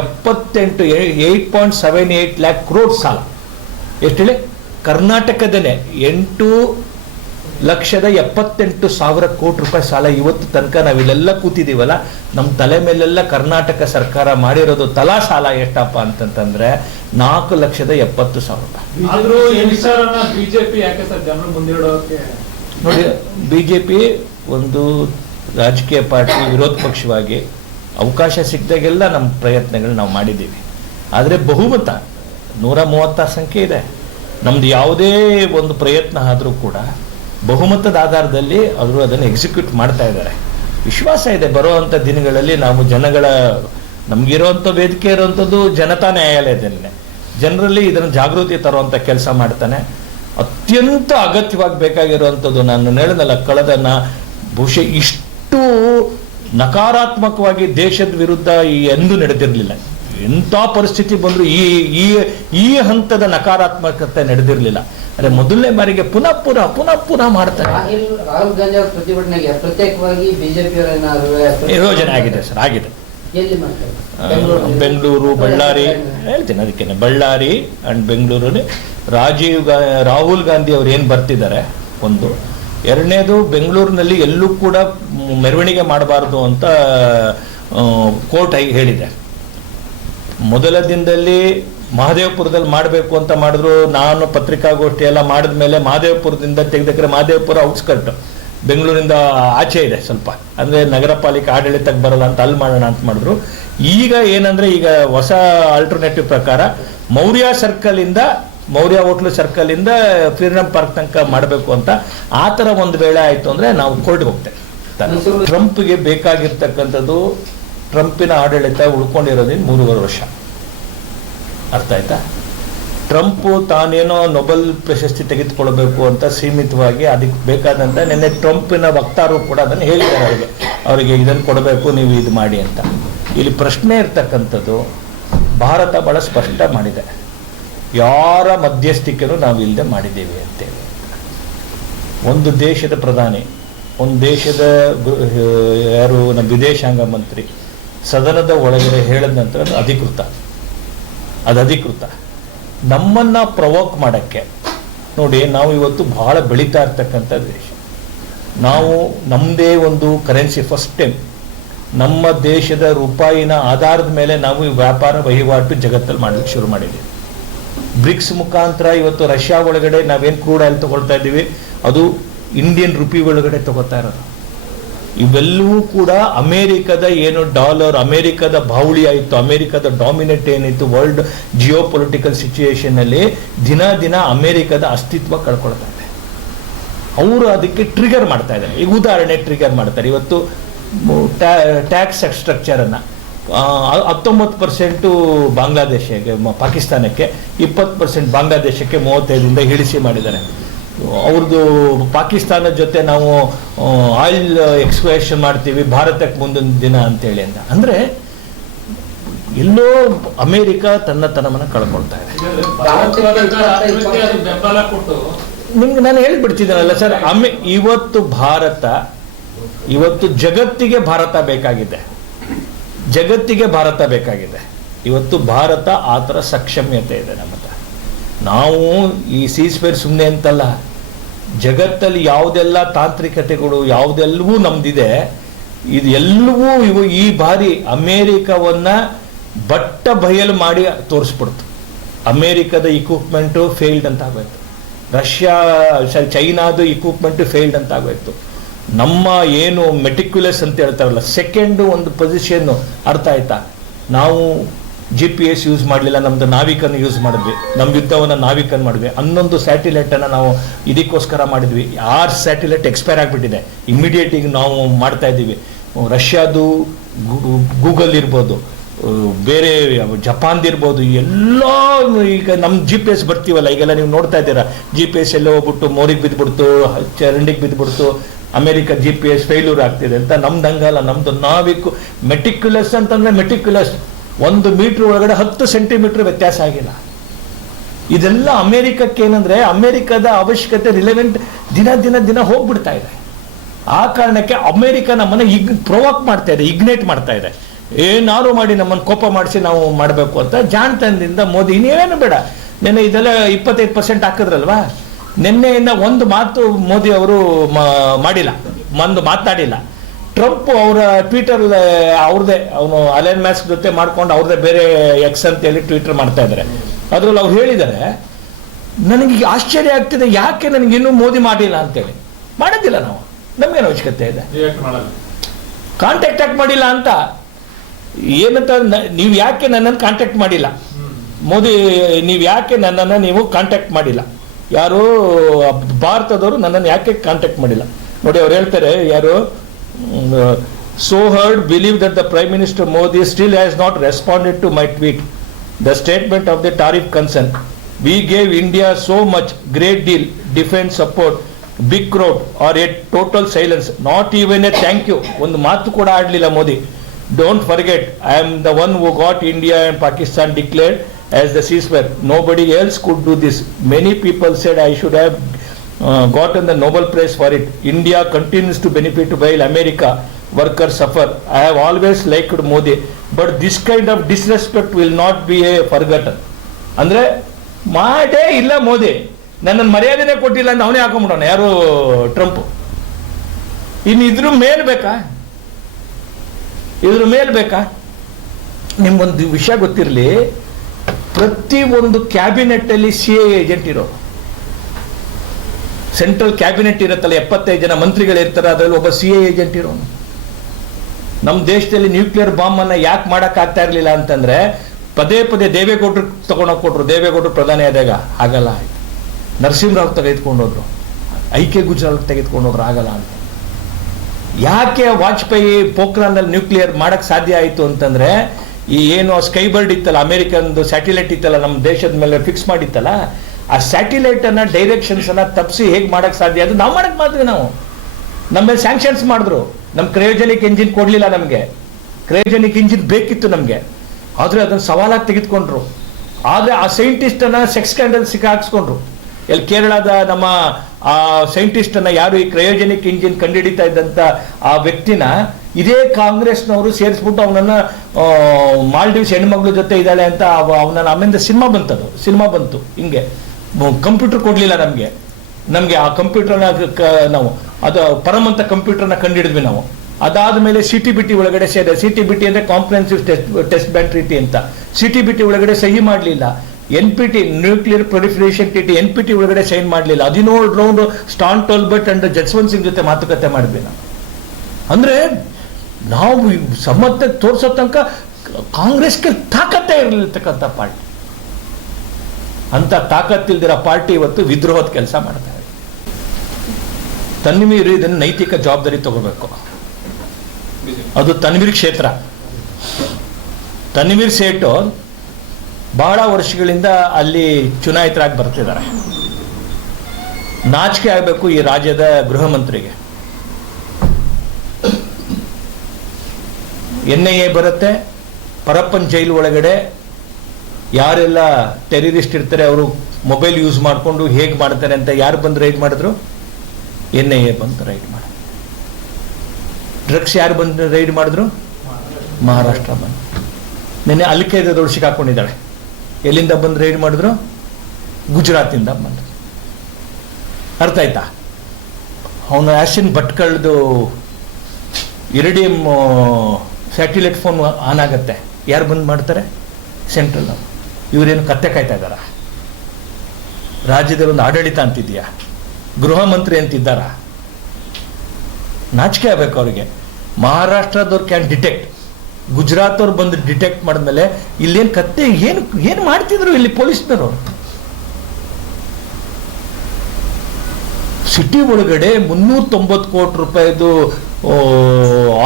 ಎಪ್ಪತ್ತೆಂಟು eight point seven eight lakh crore ಸಾಲ. ಎಷ್ಟು ಹೇಳಿ? ಕರ್ನಾಟಕದೇನೆ ಎಂಟು ಲಕ್ಷದ ಎಪ್ಪತ್ತೆಂಟು ಸಾವಿರ ಕೋಟಿ ರೂಪಾಯಿ ಸಾಲ ಇವತ್ತು ತನಕ ನಾವಿಲ್ಲೆಲ್ಲ ಕೂತಿದ್ದೀವಲ್ಲ ನಮ್ಮ ತಲೆ ಮೇಲೆಲ್ಲ ಕರ್ನಾಟಕ ಸರ್ಕಾರ ಮಾಡಿರೋದು ತಲಾ ಸಾಲ ಎಷ್ಟಪ್ಪ ಅಂತಂತಂದ್ರೆ ನಾಲ್ಕು ಲಕ್ಷದ ಎಪ್ಪತ್ತು ಸಾವಿರ ರೂಪಾಯಿ. ಬಿಜೆಪಿ ನೋಡಿ ಬಿ ಜೆ ಪಿ ಒಂದು ರಾಜಕೀಯ ಪಾರ್ಟಿ ವಿರೋಧ ಪಕ್ಷವಾಗಿ ಅವಕಾಶ ಸಿಕ್ಕಿದಾಗೆಲ್ಲ ನಮ್ಮ ಪ್ರಯತ್ನಗಳು ನಾವು ಮಾಡಿದ್ದೀವಿ. ಆದರೆ ಬಹುಮತ ನೂರ ಮೂವತ್ತಾರು ಸಂಖ್ಯೆ ಇದೆ. ನಮ್ದು ಯಾವುದೇ ಒಂದು ಪ್ರಯತ್ನ ಆದರೂ ಕೂಡ ಬಹುಮತದ ಆಧಾರದಲ್ಲಿ ಅವರು ಅದನ್ನು ಎಕ್ಸಿಕ್ಯೂಟ್ ಮಾಡ್ತಾ ಇದ್ದಾರೆ. ವಿಶ್ವಾಸ ಇದೆ ಬರುವಂಥ ದಿನಗಳಲ್ಲಿ ನಾವು ಜನಗಳ ನಮಗಿರುವಂಥ ವೇದಿಕೆ ಇರುವಂಥದ್ದು ಜನತಾ ನ್ಯಾಯಾಲಯದಲ್ಲೇ ಜನರಲ್ಲಿ ಇದನ್ನು ಜಾಗೃತಿ ತರುವಂಥ ಕೆಲಸ ಮಾಡ್ತಾನೆ. ಅತ್ಯಂತ ಅಗತ್ಯವಾಗಿ ಬೇಕಾಗಿರುವಂಥದ್ದು ನಾನು ಹೇಳಿದಲ್ಲ, ಕಳೆದನ್ನ ಬಹುಶಃ ಇಷ್ಟು ನಕಾರಾತ್ಮಕವಾಗಿ ದೇಶದ ವಿರುದ್ಧ ಎಂದೂ ನಡೆದಿರಲಿಲ್ಲ. ಎಂಥ ಪರಿಸ್ಥಿತಿ ಬಂದರೂ ಈ ಈ ಈ ಹಂತದ ನಕಾರಾತ್ಮಕತೆ ನಡೆದಿರಲಿಲ್ಲ. ಅರೆ ಮೊದಲನೇ ಬಾರಿಗೆ ಪುನಃ ಪುನಃ ಪುನಃ ಪುನಃ ಮಾಡ್ತಾರೆ. ರಾಹುಲ್ ಗಾಂಧಿ ಅವರ ಪ್ರತಿಭಟನೆಗೆ ಪ್ರತ್ಯೇಕವಾಗಿ ಬಿಜೆಪಿ ಯೋಜನೆ ಆಗಿದೆ ಸರ್ ಆಗಿದೆ. ಬೆಂಗಳೂರು ಬಳ್ಳಾರಿ. ಹೇಳ್ತೀನಿ ಅದಕ್ಕೆ ಬಳ್ಳಾರಿ ಅಂಡ್ ಬೆಂಗಳೂರಲ್ಲಿ ರಾಜೀವ್ ಗಾ ರಾಹುಲ್ ಗಾಂಧಿ ಅವ್ರು ಏನು ಬರ್ತಿದ್ದಾರೆ? ಒಂದು. ಎರಡನೇದು ಬೆಂಗಳೂರಿನಲ್ಲಿ ಎಲ್ಲೂ ಕೂಡ ಮೆರವಣಿಗೆ ಮಾಡಬಾರ್ದು ಅಂತ ಕೋರ್ಟ್ ಆಗಿ ಹೇಳಿದೆ. ಮೊದಲ ದಿನದಲ್ಲಿ ಮಹದೇವಪುರದಲ್ಲಿ ಮಾಡಬೇಕು ಅಂತ ಮಾಡಿದ್ರು, ನಾನು ಪತ್ರಿಕಾಗೋಷ್ಠಿ ಎಲ್ಲ ಮಾಡಿದ ಮೇಲೆ ಮಹದೇವಪುರದಿಂದ ತೆಗೆದಕ್ಕೆ ಮಹದೇವಪುರ ಔಟ್ಸ್ಕರ್ಟ್, ಬೆಂಗಳೂರಿಂದ ಆಚೆ ಇದೆ ಸ್ವಲ್ಪ. ಅಂದರೆ ನಗರ ಪಾಲಿಕೆ ಆಡಳಿತಕ್ಕೆ ಬರಲ್ಲ ಅಂತ ಅಲ್ಲಿ ಮಾಡೋಣ ಅಂತ ಮಾಡಿದ್ರು. ಈಗ ಏನಂದ್ರೆ, ಈಗ ಹೊಸ ಆಲ್ಟರ್ನೇಟಿವ್ ಪ್ರಕಾರ ಮೌರ್ಯ ಸರ್ಕಲಿಂದ ಮೌರ್ಯ ಹೋಟ್ಲು ಸರ್ಕಲಿಂದ ಫ್ರೀಡಮ್ ಫ್ರೀಡಂ ಪಾರ್ಕ್ ತನಕ ಮಾಡಬೇಕು ಅಂತ ಆ ಥರ ಒಂದು ವೇಳೆ ಆಯಿತು ಅಂದರೆ ನಾವು ಕೋರ್ಟ್ಗೆ ಹೋಗ್ತೇವೆ. ಟ್ರಂಪ್ಗೆ ಬೇಕಾಗಿರ್ತಕ್ಕಂಥದ್ದು ಟ್ರಂಪಿನ ಆಡಳಿತ ಉಳ್ಕೊಂಡಿರೋದ್ರಿಂದ ಮೂರುವರೆ ವರ್ಷ. ಅರ್ಥ ಆಯ್ತಾ? ಟ್ರಂಪ್ ತಾನೇನೋ ನೊಬೆಲ್ ಪ್ರಶಸ್ತಿ ತೆಗೆದುಕೊಳ್ಬೇಕು ಅಂತ ಸೀಮಿತವಾಗಿ ಅದಕ್ಕೆ ಬೇಕಾದಂತ ನಿನ್ನೆ ಟ್ರಂಪಿನ ವಕ್ತಾರರು ಕೂಡ ಅದನ್ನು ಹೇಳಿದ್ದಾರೆ ಅವರಿಗೆ. ಅವರಿಗೆ ಇದನ್ನು ಕೊಡಬೇಕು, ನೀವು ಇದು ಮಾಡಿ ಅಂತ. ಇಲ್ಲಿ ಪ್ರಶ್ನೆ ಇರ್ತಕ್ಕಂಥದ್ದು, ಭಾರತ ಬಹಳ ಸ್ಪಷ್ಟ ಮಾಡಿದೆ. ಯಾರ ಮಧ್ಯಸ್ಥಿಕೆನೂ ನಾವು ಇಲ್ಲದೆ ಮಾಡಿದ್ದೇವೆ ಅಂತೇಳಿ. ಒಂದು ದೇಶದ ಪ್ರಧಾನಿ, ಒಂದು ದೇಶದ ಯಾರು, ನಮ್ಮ ವಿದೇಶಾಂಗ ಮಂತ್ರಿ, ಸದನದ ಒಳಗಡೆ ಹೇಳಿದ ನಂತರ ಅಧಿಕೃತ. ಅದು ಅಧಿಕೃತ. ನಮ್ಮನ್ನ ಪ್ರವೋಕ್ ಮಾಡಕ್ಕೆ, ನೋಡಿ, ನಾವು ಇವತ್ತು ಬಹಳ ಬೆಳೀತಾ ಇರ್ತಕ್ಕಂಥ ದೇಶ. ನಾವು ನಮ್ಮದೇ ಒಂದು ಕರೆನ್ಸಿ ಫಸ್ಟ್ ಟೈಮ್ ನಮ್ಮ ದೇಶದ ರೂಪಾಯಿನ ಆಧಾರದ ಮೇಲೆ ನಾವು ಈ ವ್ಯಾಪಾರ ವಹಿವಾಟು ಜಗತ್ತಲ್ಲಿ ಮಾಡಲಿಕ್ಕೆ ಶುರು ಮಾಡಿದ್ದೀವಿ ಬ್ರಿಕ್ಸ್ ಮುಖಾಂತರ ಇವತ್ತು ರಷ್ಯಾ ಒಳಗಡೆ ನಾವೇನು ಕ್ರೂಡ್ ಆಯಿಲ್ ತಗೊಳ್ತಾ ಇದ್ದೀವಿ, ಅದು ಇಂಡಿಯನ್ ರುಪಿ ಒಳಗಡೆ ತಗೋತಾ ಇರೋದು. ಇವೆಲ್ಲವೂ ಕೂಡ ಅಮೇರಿಕದ ಏನು ಡಾಲರ್, ಅಮೇರಿಕದ ಬಾವುಳಿ ಆಯಿತು, ಅಮೇರಿಕದ ಡಾಮಿನೇಟ್ ಏನಿತ್ತು, ವರ್ಲ್ಡ್ ಜಿಯೋ ಪೊಲಿಟಿಕಲ್ ಸಿಚುಯೇಷನ್ ಅಲ್ಲಿ ದಿನ ದಿನ ಅಮೇರಿಕದ ಅಸ್ತಿತ್ವ ಕಳ್ಕೊಳ್ತಾ ಇದೆ ಅವರು ಅದಕ್ಕೆ ಟ್ರಿಗರ್ ಮಾಡ್ತಾ ಇದ್ದಾರೆ. ಈಗ ಉದಾಹರಣೆ ಟ್ರಿಗರ್ ಮಾಡ್ತಾರೆ. ಇವತ್ತು ಟ್ಯಾಕ್ಸ್ ಸ್ಟ್ರಕ್ಚರನ್ನು ಹತ್ತೊಂಬತ್ತು ಪರ್ಸೆಂಟು ಬಾಂಗ್ಲಾದೇಶಕ್ಕೆ ಪಾಕಿಸ್ತಾನಕ್ಕೆ, ಇಪ್ಪತ್ತು ಪರ್ಸೆಂಟ್ ಬಾಂಗ್ಲಾದೇಶಕ್ಕೆ ಮೂವತ್ತೈದರಿಂದ ಇಳಿಸಿ ಮಾಡಿದ್ದಾರೆ. ಅವ್ರದ್ದು ಪಾಕಿಸ್ತಾನದ ಜೊತೆ ನಾವು ಆಯಿಲ್ ಎಕ್ಸ್ಪ್ಲೋರೇಷನ್ ಮಾಡ್ತೀವಿ, ಭಾರತಕ್ಕೆ ಮುಂದಿನ ದಿನ ಅಂತೇಳಿ ಅಂತ. ಅಂದರೆ, ಎಲ್ಲೋ ಅಮೇರಿಕ ತನ್ನ ತನವನ್ನು ಕಳ್ಕೊಳ್ತಾ ಇದೆ. ನಿಮ್ಗೆ ನಾನು ಹೇಳ್ಬಿಡ್ತಿದ್ದೀನಲ್ಲ ಸರ್, ಅಮೆ, ಇವತ್ತು ಭಾರತ, ಇವತ್ತು ಜಗತ್ತಿಗೆ ಭಾರತ ಬೇಕಾಗಿದೆ. ಜಗತ್ತಿಗೆ ಭಾರತ ಬೇಕಾಗಿದೆ. ಇವತ್ತು ಭಾರತ ಆ ಥರ ಸಕ್ಷಮ್ಯತೆ ಇದೆ ನಮ್ಮ ನಾವು ಈ ಸೀಸ್ಪೇರ್ ಸುಮ್ಮನೆ ಅಂತಲ್ಲ, ಜಗತ್ತಲ್ಲಿ ಯಾವುದೆಲ್ಲ ತಾಂತ್ರಿಕತೆಗಳು, ಯಾವುದೆಲ್ಲವೂ ನಮ್ದಿದೆ, ಇದು ಎಲ್ಲವೂ ಇವು ಈ ಬಾರಿ ಅಮೇರಿಕವನ್ನ ಬಟ್ಟ ಬಯಲು ಮಾಡಿ ತೋರಿಸ್ಬಿಡ್ತು. ಅಮೇರಿಕದ ಇಕ್ವಿಪ್ಮೆಂಟು ಫೇಲ್ಡ್ ಅಂತ ಆಗೋಯ್ತು. ರಷ್ಯಾ ಸಾರಿ ಚೈನಾದು ಇಕ್ವಿಪ್ಮೆಂಟ್ ಫೇಲ್ಡ್ ಅಂತ ಆಗೋಯ್ತು. ನಮ್ಮ ಏನು ಮೆಟಿಕ್ಯುಲಸ್ ಅಂತ ಹೇಳ್ತಾರಲ್ಲ ಸೆಕೆಂಡ್ ಒಂದು ಪೊಸಿಷನ್ ಅರ್ಥ ಆಯ್ತಾ? ನಾವು ಜಿ ಪಿ ಎಸ್ ಯೂಸ್ ಮಾಡಲಿಲ್ಲ, ನಮ್ದು ನಾವಿಕನ್ನು ಯೂಸ್ ಮಾಡಿದ್ವಿ. ನಮ್ಮ ಯುದ್ಧವನ್ನು ನಾವಿಕನ್ ಮಾಡಿದ್ವಿ. ಹನ್ನೊಂದು ಸ್ಯಾಟಿಲೈಟನ್ನು ನಾವು ಇದಕ್ಕೋಸ್ಕರ ಮಾಡಿದ್ವಿ. ಆರು ಸ್ಯಾಟಿಲೈಟ್ ಎಕ್ಸ್ಪೈರ್ ಆಗಿಬಿಟ್ಟಿದೆ. ಇಮಿಡಿಯೇಟ್ ಈಗ ನಾವು ಮಾಡ್ತಾ ಇದ್ದೀವಿ. ರಷ್ಯಾದು ಗೂಗಲ್ ಇರ್ಬೋದು ಬೇರೆ ಬೇರೆ ಜಪಾನ್ದಿರ್ಬೋದು ಎಲ್ಲ ಈಗ ನಮ್ಮ ಜಿ ಪಿ ಎಸ್ ಬರ್ತೀವಲ್ಲ, ಈಗೆಲ್ಲ ನೀವು ನೋಡ್ತಾ ಇದ್ದೀರಾ? ಜಿ ಪಿ ಎಸ್ ಎಲ್ಲ ಹೋಗ್ಬಿಟ್ಟು, ಮೋರಿಗೆ ಬಿದ್ದುಬಿಡ್ತು ಚರಂಡಿಗೆ ಬಿದ್ದುಬಿಡ್ತು America G P S failure ಆಗ್ತಿದೆ ಅಂತ ನಮ್ದು ಹಂಗಲ್ಲ ನಮ್ದು ನಾವಿಕ್ಕು ಮೆಟಿಕ್ಯುಲಸ್ ಅಂತಂದ್ರೆ ಮೆಟಿಕ್ಯುಲಸ್ ಒಂದು ಮೀಟರ್ ಒಳಗಡೆ ಹತ್ತು ಸೆಂಟಿಮೀಟರ್ ವ್ಯತ್ಯಾಸ ಆಗಿಲ್ಲ. ಇದೆಲ್ಲ ಅಮೆರಿಕಕ್ಕೆ ಏನಂದ್ರೆ ಅಮೆರಿಕದ ಅವಶ್ಯಕತೆ ರಿಲೆವೆಂಟ್ ದಿನ ದಿನ ದಿನ ಹೋಗ್ಬಿಡ್ತಾ ಇದೆ. ಆ ಕಾರಣಕ್ಕೆ ಅಮೆರಿಕ ನಮ್ಮನ್ನ ಇಗ್ ಪ್ರೊವೋಕ್ ಮಾಡ್ತಾ ಇದೆ ಇಗ್ನೇಟ್ ಮಾಡ್ತಾ ಇದೆ. ಏನಾರು ಮಾಡಿ ನಮ್ಮನ್ನು ಕೋಪ ಮಾಡಿಸಿ ನಾವು ಮಾಡಬೇಕು ಅಂತ ಜಾಣತನದಿಂದ ಮೋದಿ, ಇನ್ನೇನು ಬೇಡ. ನಿನ್ನೆ ಇದೆಲ್ಲ ಇಪ್ಪತ್ತೈದು ಪರ್ಸೆಂಟ್ ಹಾಕಿದ್ರಲ್ವಾ? ನಿನ್ನೆಯಿಂದ ಒಂದು ಮಾತು ಮೋದಿ ಅವರು ಮಾಡಿಲ್ಲ, ಒಂದು ಮಾತನಾಡಿಲ್ಲ ಟ್ರಂಪ್ ಅವರ ಟ್ವಿಟರ್ ಅವ್ರದ್ದೇ ಅವನು ಅಲೆನ್ ಮ್ಯಾಸ್ಕ್ ಜೊತೆ ಮಾಡ್ಕೊಂಡು ಅವ್ರದ್ದೇ ಬೇರೆ ಎಕ್ಸ್ ಅಂತ ಹೇಳಿ ಟ್ವಿಟರ್ ಮಾಡ್ತಾ ಇದ್ದಾರೆ ಅದ್ರಲ್ಲಿ ಅವ್ರು ಹೇಳಿದ್ದಾರೆ ನನಗೆ ಆಶ್ಚರ್ಯ ಆಗ್ತಿದೆ ಯಾಕೆ ನನಗೆ ಇನ್ನೂ ಮೋದಿ ಮಾಡಿಲ್ಲ ಅಂತೇಳಿ? ಮಾಡೋದಿಲ್ಲ ನಾವು. ನಮಗೇನು ಅವಶ್ಯಕತೆ ಇದೆ? ಕಾಂಟ್ಯಾಕ್ಟ್ ಯಾಕೆ ಮಾಡಿಲ್ಲ ಅಂತ? ಏನಂತ ನೀವು ಯಾಕೆ ನನ್ನನ್ನು ಕಾಂಟ್ಯಾಕ್ಟ್ ಮಾಡಿಲ್ಲ? ಮೋದಿ ನೀವು ಯಾಕೆ ನನ್ನನ್ನು ನೀವು ಕಾಂಟ್ಯಾಕ್ಟ್ ಮಾಡಿಲ್ಲ? ಯಾರು ಭಾರತದವರು ನನ್ನನ್ನು ಯಾಕೆ ಕಾಂಟ್ಯಾಕ್ಟ್ ಮಾಡಿಲ್ಲ? ನೋಡಿ ಅವ್ರು ಹೇಳ್ತಾರೆ ಯಾರು So heard believe that the prime minister Modi still has not responded to my tweet the statement of the tariff concern we gave India so much great deal defence support big crowd are a total silence not even a thank you ಒಂದು ಮಾತು ಕೂಡ ಆಡಲಿಲ್ಲ Modi don't forget I am the one who got India and Pakistan declared as the ceasefire. Nobody else could do this. Many people said I should have uh, gotten the Nobel Prize for it. India continues to benefit while America workers suffer. I have always liked Modi, but this kind of disrespect will not be a forgotten. ಅಂದರೆ ಮಾಡೇ ಇಲ್ಲ ಮೋದಿ ನನ್ನನ್ನು ಮರ್ಯಾದೆನೇ ಕೊಟ್ಟಿಲ್ಲ ಅಂತ ಅವನೇ ಹಾಕೊಂಬಿಡೋಣ ಯಾರು Trump ಇನ್ನು ಇದ್ರ ಮೇಲ್ ಬೇಕಾ ಇದ್ರ ಮೇಲ್ ಬೇಕಾ ನಿಮ್ಗೊಂದು ವಿಷಯ ಗೊತ್ತಿರಲಿ ಪ್ರತಿ ಒಂದು ಕ್ಯಾಬಿನೆಟ್ ಅಲ್ಲಿ ಸಿ ಎ ಏಜೆಂಟ್ ಇರೋ ಸೆಂಟ್ರಲ್ ಕ್ಯಾಬಿನೆಟ್ ಇರುತ್ತಲ್ಲ, ಎಪ್ಪತ್ತೈದು ಜನ ಮಂತ್ರಿಗಳಿರ್ತಾರೆ ಅದರಲ್ಲಿ ಒಬ್ಬ ಸಿ ಎ ಏಜೆಂಟ್ ಇರೋನು. ನಮ್ಮ ದೇಶದಲ್ಲಿ ನ್ಯೂಕ್ಲಿಯರ್ ಬಾಂಬ್ ಅನ್ನ ಯಾಕೆ ಮಾಡೋಕ್ಕಾಗ್ತಾ ಇರಲಿಲ್ಲ ಅಂತಂದ್ರೆ, ಪದೇ ಪದೇ ದೇವೇಗೌಡರು ತಗೊಂಡೋಗಿ ಕೊಟ್ಟರು ದೇವೇಗೌಡರು ಪ್ರಧಾನಿ ಆದಾಗ ಆಗಲ್ಲ ಆಯ್ತು. ನರಸಿಂಹರಾವ್ ತೆಗೆದುಕೊಂಡು ಹೋದ್ರು ಐ ಕೆ ಗುಜರಾಲ್ ತೆಗೆದುಕೊಂಡು ಹೋದ್ರು ಆಗಲ್ಲ ಅಂತ. ಯಾಕೆ ವಾಜಪೇಯಿ ಪೋಖ್ರಾನಲ್ಲಿ ನ್ಯೂಕ್ಲಿಯರ್ ಮಾಡಕ್ ಸಾಧ್ಯ ಆಯಿತು ಅಂತಂದ್ರೆ, ಈ ಏನು ಸ್ಕೈಬರ್ಡ್ ಇತ್ತಲ್ಲ ಅಮೇರಿಕನ್ದು ಸ್ಯಾಟಿಲೈಟ್ ಇತ್ತಲ್ಲ ನಮ್ಮ ದೇಶದ ಮೇಲೆ ಫಿಕ್ಸ್ ಮಾಡಿತ್ತಲ್ಲ ಆ ಸ್ಯಾಟಿಲೈಟ್ ಅನ್ನ ಡೈರೆಕ್ಷನ್ಸ್ ಅನ್ನ ತಪ್ಪಿಸಿ ಹೇಗೆ ಮಾಡಕ್ ಸಾಧ್ಯ? ಅದು ನಾವು ಮಾಡಕ್ ಮಾಡಿದ್ವಿ ನಾವು. ನಮ್ಮ ಮೇಲೆ ಸ್ಯಾಂಕ್ಷನ್ಸ್ ಮಾಡಿದ್ರು. ನಮ್ಮ ಕ್ರಯೋಜನಿಕ್ ಇಂಜಿನ್ ಕೊಡ್ಲಿಲ್ಲ ನಮಗೆ. ಕ್ರಯೋಜನಿಕ್ ಇಂಜಿನ್ ಬೇಕಿತ್ತು ನಮಗೆ. ಆದ್ರೆ ಅದನ್ನ ಸವಾಲಾಗಿ ತೆಗೆದುಕೊಂಡ್ರು. ಆದ್ರೆ ಆ ಸೈಂಟಿಸ್ಟ್ ಅನ್ನ ಸೆಕ್ಸ್ ಸ್ಕ್ಯಾಂಡಲ್ ಸಿಕ್ಕಾಕ್ಸ್ಕೊಂಡ್ರು ಎಲ್ಲಿ ಕೇರಳದ ನಮ್ಮ, ಆ ಸೈಂಟಿಸ್ಟ್ ಯಾರು ಈ ಕ್ರಯೋಜನಿಕ್ ಇಂಜಿನ್ ಕಂಡುಹಿಡಿತಾ ಇದ್ದಂತ ಆ ವ್ಯಕ್ತಿನ ಇದೇ ಕಾಂಗ್ರೆಸ್ನವರು ಸೇರಿಸ್ಬಿಟ್ಟು ಅವನನ್ನ ಮಾಲ್ಡೀವ್ಸ್ ಹೆಣ್ಮಗಳ ಜೊತೆ ಇದ್ದಾಳೆ ಅಂತ ಅವನ ಆಮೇಲೆ ಸಿನಿಮಾ ಬಂತದು. ಸಿನಿಮಾ ಬಂತು ಹಿಂಗೆ. ಕಂಪ್ಯೂಟರ್ ಕೊಡ್ಲಿಲ್ಲ ನಮಗೆ. ನಮಗೆ ಆ ಕಂಪ್ಯೂಟರ್ನ ನಾವು, ಅದು ಪರಮಂತ ಕಂಪ್ಯೂಟರ್ನ ಕಂಡಿಡಿದ್ವಿ ನಾವು. ಅದಾದ್ಮೇಲೆ ಸಿ ಟಿ ಬಿ ಟಿ ಒಳಗಡೆ ಸೇರಿದೆ ಸಿ ಟಿ ಬಿ ಟಿ ಅಂದ್ರೆ ಕಾಂಪ್ರಹೆನ್ಸಿವ್ ಟೆಸ್ಟ್ ಟೆಸ್ಟ್ ಬ್ಯಾಂಕ್ ರೀತಿ ಅಂತ. ಸಿ ಟಿ ಬಿ ಟಿ ಒಳಗಡೆ ಸಹಿ ಮಾಡಲಿಲ್ಲ. N P T nuclear proliferation T T N P T ಒಳಗಡೆ ಸೈನ್ ಮಾಡಲಿಲ್ಲ. ಹದಿನೇಳು round Stan Talbott and Jaswant Singh ಜೊತೆ ಮಾತುಕತೆ ಮಾಡಿದ್ವಿ ನಾವು. ಅಂದ್ರೆ ನಾವು ಸಮತೆ ತೋರಿಸೋ ತನಕ ಕಾಂಗ್ರೆಸ್ಗೆ ತಾಕತ್ತೇ ಇರಲಿರ್ತಕ್ಕಂಥ ಪಾರ್ಟಿ. ಅಂತ ತಾಕತ್ತಿಲ್ದಿರೋ ಪಾರ್ಟಿ ಇವತ್ತು ವಿದ್ರೋಹದ ಕೆಲಸ ಮಾಡ್ತಾ ಇದೆ ತನ್ವೀರ್ ಇದನ್ನು ನೈತಿಕ ಜವಾಬ್ದಾರಿ ತಗೋಬೇಕು. ಅದು ತನ್ವೀರ್ ಕ್ಷೇತ್ರ. ತನ್ವೀರ್ ಸೇಟು ಬಹಳ ವರ್ಷಗಳಿಂದ ಅಲ್ಲಿ ಚುನಾಯಿತರಾಗಿ ಬರ್ತಿದ್ದಾರೆ. ನಾಚಿಕೆ ಆಗಬೇಕು ಈ ರಾಜ್ಯದ ಗೃಹ ಮಂತ್ರಿಗೆ. ಎನ್ ಐ ಎ ಬರುತ್ತೆ, ಪರಪ್ಪನ್ ಜೈಲು ಒಳಗಡೆ ಯಾರೆಲ್ಲ ಟೆರರಿಸ್ಟ್ ಇರ್ತಾರೆ, ಅವರು ಮೊಬೈಲ್ ಯೂಸ್ ಮಾಡಿಕೊಂಡು ಹೇಗೆ ಮಾಡ್ತಾರೆ ಅಂತ ಯಾರು ಬಂದು ರೈಡ್ ಮಾಡಿದ್ರು? ಎನ್ ಐ ಎ ಬಂದು ರೈಡ್ ಮಾಡ ಡ್ರಗ್ಸ್ ಯಾರು ಬಂದು ರೈಡ್ ಮಾಡಿದ್ರು? ಮಹಾರಾಷ್ಟ್ರ ಬಂದು. ನಿನ್ನೆ ಅಲ್ಕೈದದವ್ರು ಸಿಕ್ಕಾಕೊಂಡಿದ್ದಾಳೆ. ಎಲ್ಲಿಂದ ಬಂದು ರೈಡ್ ಮಾಡಿದ್ರು? ಗುಜರಾತಿಂದ ಬಂದು. ಅರ್ಥ ಆಯ್ತಾ? ಅವನು ಆಶಿನ್ ಭಟ್ಕಳ್ದು ಇರಿಡಿಯಂ ಸ್ಯಾಟಿಲೈಟ್ ಫೋನ್ ಆನ್ ಆಗತ್ತೆ. ಯಾರು ಬಂದು ಮಾಡ್ತಾರೆ? ಸೆಂಟ್ರಲ್ ಇವರೇನು ಕತ್ತೆ ಕಾಯ್ತಾ ಇದ್ದಾರ? ರಾಜ್ಯದಲ್ಲಿ ಒಂದು ಆಡಳಿತ ಅಂತಿದ್ಯಾ? ಗೃಹ ಮಂತ್ರಿ ಅಂತಿದ್ದಾರ? ನಾಚಿಕೆ ಆಗ್ಬೇಕು ಅವರಿಗೆ. ಮಹಾರಾಷ್ಟ್ರದವ್ರು ಕ್ಯಾನ್ ಡಿಟೆಕ್ಟ್ ಗುಜರಾತ್ ಅವ್ರು ಬಂದು ಡಿಟೆಕ್ಟ್ ಮಾಡಿದ್ಮೇಲೆ ಇಲ್ಲೇನು ಕತ್ತೆ, ಏನು ಏನು ಮಾಡ್ತಿದ್ರು ಇಲ್ಲಿ ಪೊಲೀಸ್ನವರು? ಸಿಟಿ ಒಳಗಡೆ ಮುನ್ನೂರ ತೊಂಬತ್ತು ಕೋಟಿ ರೂಪಾಯಿದು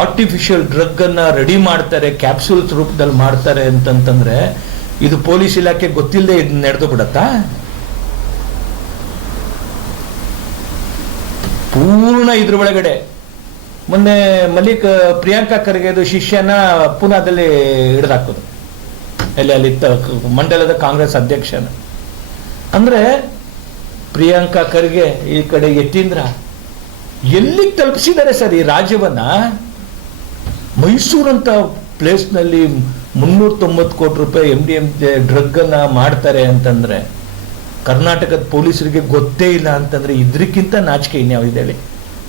ಆರ್ಟಿಫಿಷಿಯಲ್ ಡ್ರಗ್ ಅನ್ನ ರೆಡಿ ಮಾಡ್ತಾರೆ ಕ್ಯಾಪ್ಸೂಲ್ಸ್ ರೂಪದಲ್ಲಿ ಮಾಡ್ತಾರೆ ಅಂತಂತಂದ್ರೆ ಇದು ಪೊಲೀಸ್ ಇಲಾಖೆ ಗೊತ್ತಿಲ್ಲದೆ ಇದು ನಡೆದು ಬಿಡತ್ತಾ ಪೂರ್ಣ ಇದ್ರ ಒಳಗಡೆ. ಮೊನ್ನೆ ಮಲ್ಲಿಕ್, ಪ್ರಿಯಾಂಕಾ ಖರ್ಗೆದು ಶಿಷ್ಯನ ಪೂನಾದಲ್ಲಿ ಹಿಡಿದಾಕೋದು. ಅಲ್ಲಿ ತ- ಮಂಡಲದ ಕಾಂಗ್ರೆಸ್ ಅಧ್ಯಕ್ಷನ. ಅಂದ್ರೆ ಪ್ರಿಯಾಂಕಾ ಖರ್ಗೆ ಈ ಕಡೆ ಯತೀಂದ್ರ ಎಲ್ಲಿಗೆ ತಲುಪಿಸಿದ್ದಾರೆ ಸರ್ ಈ ರಾಜ್ಯವನ್ನ? ಮೈಸೂರಂತ ಪ್ಲೇಸ್ನಲ್ಲಿ ಮುನ್ನೂರ ತೊಂಬತ್ತು ಕೋಟಿ ರೂಪಾಯಿ ಎಂ ಡಿ ಎಂ ಡ್ರಗ್ ಅನ್ನ ಮಾಡ್ತಾರೆ ಅಂತಂದ್ರೆ ಕರ್ನಾಟಕದ ಪೊಲೀಸರಿಗೆ ಗೊತ್ತೇ ಇಲ್ಲ ಅಂತಂದ್ರೆ ಇದಕ್ಕಿಂತ ನಾಚಿಕೆ ಇನ್ಯಾವಿದೆ ಹೇಳಿ.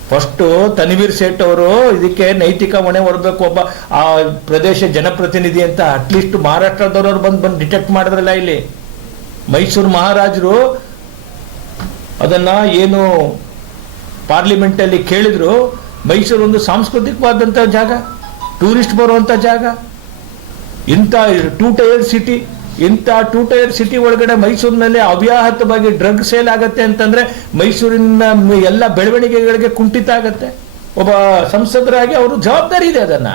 ಫಸ್ಟು ತನ್ವೀರ್ ಸೇಠ್ ಅವರು ಇದಕ್ಕೆ ನೈತಿಕ ಹೊಣೆ ಹೊರಬೇಕು ಒಬ್ಬ, ಆ ಪ್ರದೇಶ ಜನಪ್ರತಿನಿಧಿ ಅಂತ ಅಟ್ಲೀಸ್ಟ್ ಮಹಾರಾಷ್ಟ್ರದವ್ರವ್ರು ಬಂದು ಬಂದು ಡಿಟೆಕ್ಟ್ ಮಾಡಿದ್ರಲ್ಲ ಇಲ್ಲಿ. ಮೈಸೂರು ಮಹಾರಾಜರು ಅದನ್ನ ಏನು ಪಾರ್ಲಿಮೆಂಟ್ ಅಲ್ಲಿ ಕೇಳಿದ್ರು ಮೈಸೂರು ಒಂದು ಸಾಂಸ್ಕೃತಿಕವಾದಂಥ ಜಾಗ ಟೂರಿಸ್ಟ್ ಬರುವಂಥ ಜಾಗ. ಇಂಥ ಟೂ ಟೈರ್ ಸಿಟಿ, ಇಂಥ ಟೂ ಟೈರ್ ಸಿಟಿ ಒಳಗಡೆ ಮೈಸೂರಿನಲ್ಲಿ ಅವ್ಯಾಹತವಾಗಿ ಡ್ರಗ್ ಸೇಲ್ ಆಗತ್ತೆ ಅಂತಂದ್ರೆ ಮೈಸೂರಿನ ಎಲ್ಲ ಬೆಳವಣಿಗೆಗಳಿಗೆ ಕುಂಠಿತ ಆಗತ್ತೆ. ಒಬ್ಬ ಸಂಸದರಾಗಿ ಅವರು ಜವಾಬ್ದಾರಿ ಇದೆ ಅದನ್ನ.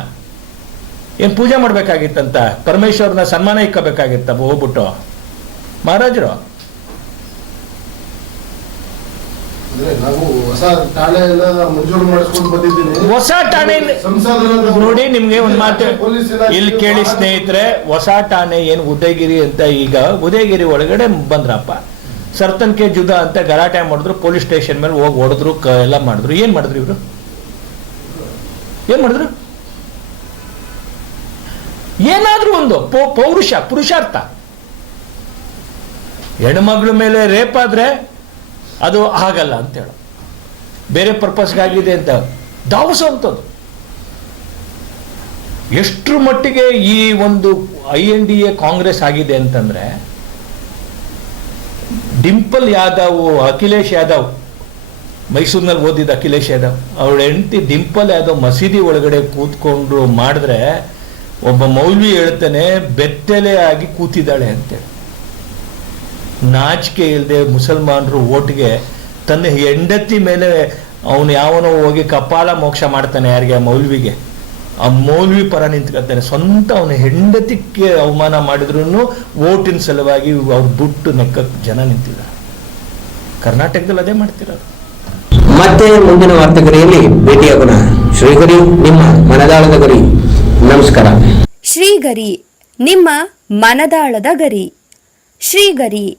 ಏನ್ ಪೂಜೆ ಮಾಡ್ಬೇಕಾಗಿತ್ತಂತ? ಪರಮೇಶ್ವರನ ಸನ್ಮಾನ ಇಕ್ಕಬೇಕಾಗಿತ್ತ ಹೋಗ್ಬಿಟ್ಟು. ಮಹಾರಾಜರು ಅಂದ್ರೆ ನಾವು ಹೊಸ ಠಾಣೆ ನೋಡಿ ನಿಮ್ಗೆ ಒಂದ್ ಮಾತು ಇಲ್ಲಿ ಕೇಳಿ ಸ್ನೇಹಿತರೆ ಹೊಸ ಠಾಣೆ ಏನು ಉದಯಗಿರಿ ಅಂತ ಈಗ ಉದಯಗಿರಿ ಒಳಗಡೆ ಬಂದ್ರಪ್ಪ. ಸರ್ತನ್ ಕೆ ಜುದ ಅಂತ ಗಲಾಟೆ ಮಾಡಿದ್ರು ಪೊಲೀಸ್ ಸ್ಟೇಷನ್ ಮೇಲೆ ಹೋಗಿ ಹೊಡೆದ್ರು ಎಲ್ಲ ಮಾಡಿದ್ರು. ಏನ್ ಮಾಡಿದ್ರು ಇವರು? ಏನ್ ಮಾಡಿದ್ರು? ಏನಾದ್ರೂ ಒಂದು ಪೌರುಷ ಪುರುಷಾರ್ಥ. ಹೆಣ್ಮಗಳ ಮೇಲೆ ರೇಪ್ ಆದ್ರೆ ಅದು ಆಗಲ್ಲ ಅಂತ ಹೇಳೋ ಬೇರೆ ಪರ್ಪಸ್ಗಾಗಿದೆ ಅಂತ. ಧಾವಿಸುವಂಥದ್ದು ಎಷ್ಟರ ಮಟ್ಟಿಗೆ ಈ ಒಂದು I N D A Congress ಆಗಿದೆ ಅಂತಂದ್ರೆ, ಡಿಂಪಲ್ ಯಾದವ್, ಅಖಿಲೇಶ್ ಯಾದವ್, ಮೈಸೂರಿನಲ್ಲಿ ಓದಿದ ಅಖಿಲೇಶ್ ಯಾದವ್ ಅವಳ ಹೆಂಡತಿ ಡಿಂಪಲ್ ಯಾದವ್ ಮಸೀದಿ ಒಳಗಡೆ ಕೂತ್ಕೊಂಡು ಮಾಡಿದ್ರೆ, ಒಬ್ಬ ಮೌಲ್ವಿ ಹೇಳ್ತಾನೆ, ಬೆತ್ತಲೆ ಆಗಿ ಕೂತಿದ್ದಾಳೆ ಅಂತೇಳಿ. ನಾಚಿಕೆ ಇಲ್ಲದೆ ಮುಸಲ್ಮಾನರು ಓಟ್ಗೆ ತನ್ನ ಹೆಂಡತಿ ಮೇಲೆ ಅವನು ಯಾವನೋ ಹೋಗಿ ಕಪಾಲ ಮೋಕ್ಷ ಮಾಡ್ತಾನೆ ಯಾರಿಗೆ? ಆ ಮೌಲ್ವಿಗೆ. ಆ ಮೌಲ್ವಿ ಪರ ನಿಂತ್ಕೊಳ್ತಾನೆ ಸ್ವಂತ ಅವನ ಹೆಂಡತಿಗೆ ಅವಮಾನ ಮಾಡಿದ್ರು ಓಟಿನ ಸಲುವಾಗಿ ಅವ್ರು ಬುಟ್ಟು ನೆಕ್ಕ ಜನ ನಿಂತಿದ್ದಾರೆ. ಕರ್ನಾಟಕದಲ್ಲಿ ಅದೇ ಮಾಡ್ತಿರೋದು. ಮತ್ತೆ ಮುಂದಿನ ವಾರ್ತೆಗರಿಯಲ್ಲಿ ಭೇಟಿಯಾಗೋಣ. ಶ್ರೀಗರಿ ನಿಮ್ಮ ಮನದಾಳದ ಗರಿ. ನಮಸ್ಕಾರ. ಶ್ರೀಗರಿ ನಿಮ್ಮ ಮನದಾಳದ ಗರಿ. ಶ್ರೀಗರಿ